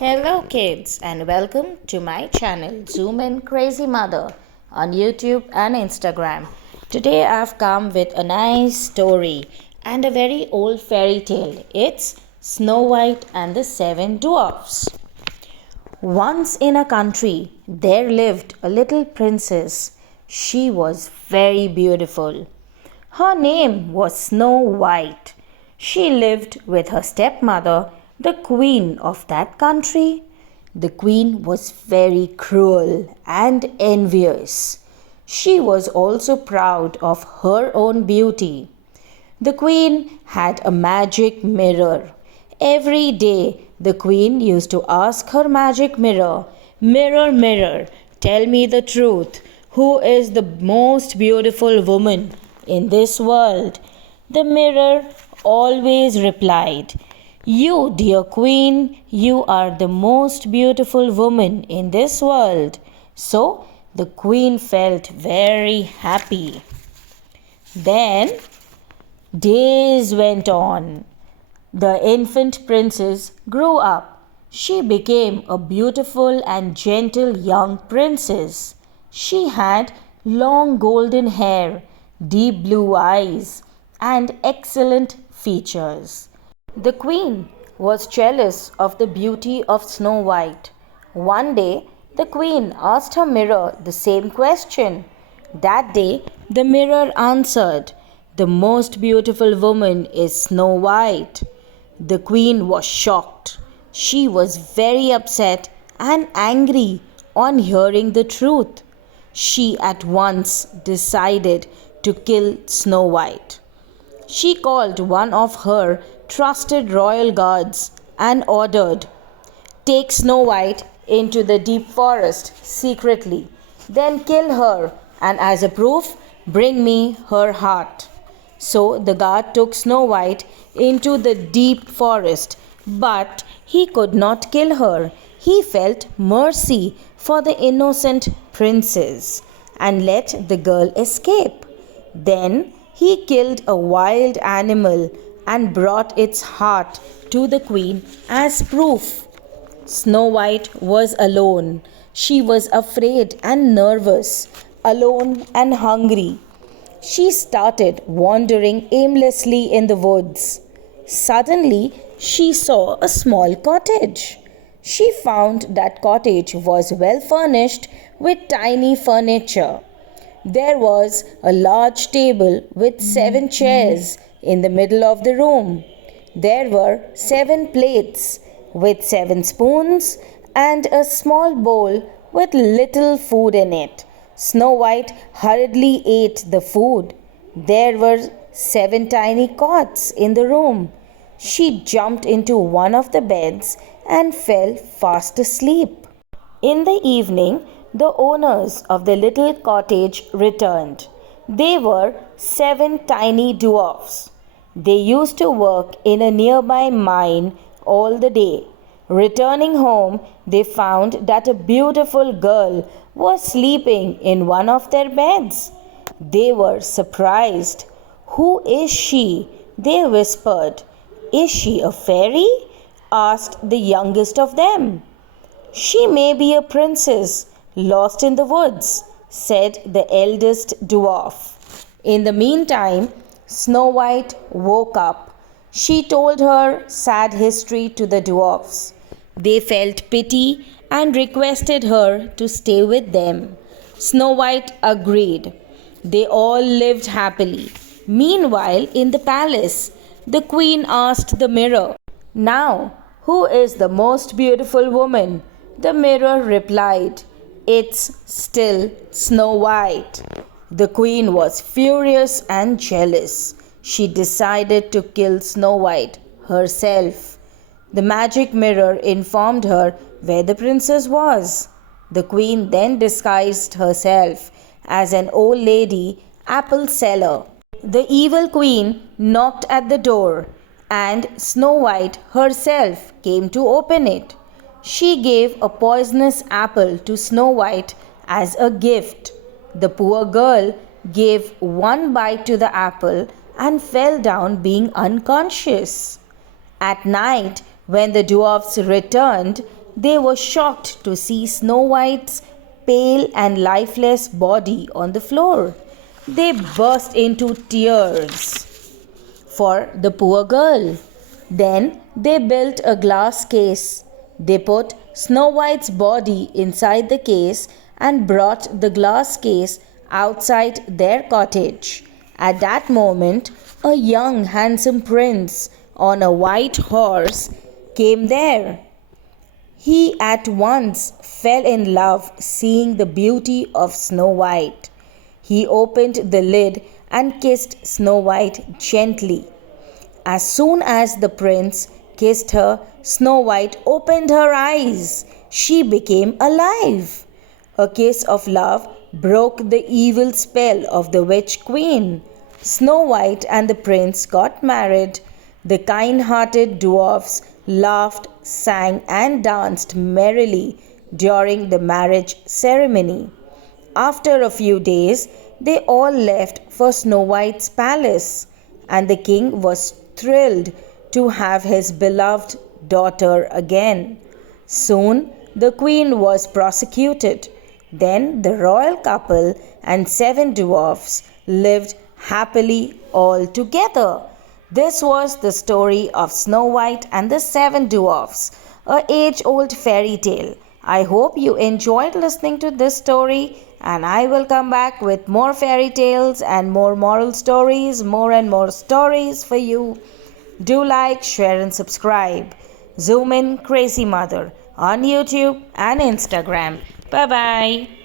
Hello, kids, and welcome to my channel Zoom in Crazy Mother on YouTube and Instagram. Today I've come with a nice story and a very old fairy tale. It's Snow White and the Seven Dwarfs. Once in a country, there lived a little princess. She was very beautiful. Her name was Snow White. She lived with her stepmother, the queen of that country. The queen was very cruel and envious. She was also proud of her own beauty. The queen had a magic mirror. Every day, the queen used to ask her magic mirror, "Mirror, mirror, tell me the truth. Who is the most beautiful woman in this world?" The mirror always replied, "You, dear queen, you are the most beautiful woman in this world." So the queen felt very happy. Then days went on. The infant princess grew up. She became a beautiful and gentle young princess. She had long golden hair, deep blue eyes, and excellent features. The queen was jealous of the beauty of Snow White. One day, the queen asked her mirror the same question. That day, the mirror answered, "The most beautiful woman is Snow White." The queen was shocked. She was very upset and angry on hearing the truth. She at once decided to kill Snow White. She called one of her trusted royal guards and ordered, "Take Snow White into the deep forest secretly, then kill her, and as a proof, bring me her heart." So the guard took Snow White into the deep forest, but he could not kill her. He felt mercy for the innocent princess and let the girl escape. Then he killed a wild animal and brought its heart to the queen as proof. Snow White was alone. She was afraid and nervous, alone and hungry. She started wandering aimlessly in the woods. Suddenly, she saw a small cottage. She found that cottage was well furnished with tiny furniture. There was a large table with 7 chairs in the middle of the room. There were 7 plates with 7 spoons and a small bowl with little food in it. Snow White hurriedly ate the food. There were 7 tiny cots in the room. She jumped into one of the beds and fell fast asleep. In the evening, the owners of the little cottage returned. They were 7 tiny dwarfs. They used to work in a nearby mine all the day. Returning home, they found that a beautiful girl was sleeping in one of their beds. They were surprised. "Who is she?" they whispered. "Is she a fairy?" asked the youngest of them. "She may be a princess lost in the woods," said the eldest dwarf. In the meantime, Snow White woke up. She told her sad history to the dwarfs. They felt pity and requested her to stay with them. Snow White agreed. They all lived happily. Meanwhile, in the palace, the queen asked the mirror, "Now, who is the most beautiful woman?" The mirror replied, "It's still Snow White." The queen was furious and jealous. She decided to kill Snow White herself. The magic mirror informed her where the princess was. The queen then disguised herself as an old lady apple seller. The evil queen knocked at the door, and Snow White herself came to open it. She gave a poisonous apple to Snow White as a gift. The poor girl gave one bite to the apple and fell down being unconscious. At night, when the dwarfs returned, They were shocked to see Snow White's pale and lifeless body on the floor. They burst into tears for the poor girl. Then they built a glass case. They put Snow White's body inside the case and brought the glass case outside their cottage. At that moment, a young handsome prince on a white horse came there. He at once fell in love seeing the beauty of Snow White. He opened the lid and kissed Snow White gently. As soon as the prince kissed her, Snow White opened her eyes. She became alive. A kiss of love broke the evil spell of the witch queen. Snow White and the prince got married. The kind-hearted dwarfs laughed, sang, and danced merrily during the marriage ceremony. After a few days, they all left for Snow White's palace, and the king was thrilled to have his beloved daughter again. Soon the queen was prosecuted. Then the royal couple and 7 dwarfs lived happily all together. This was the story of Snow White and the 7 dwarfs, a age-old fairy tale. I hope you enjoyed listening to this story, and I will come back with more fairy tales and more moral stories, more and more stories for you. Do like, share, and subscribe. Zoom in Crazy Mother on YouTube and Instagram. Bye bye.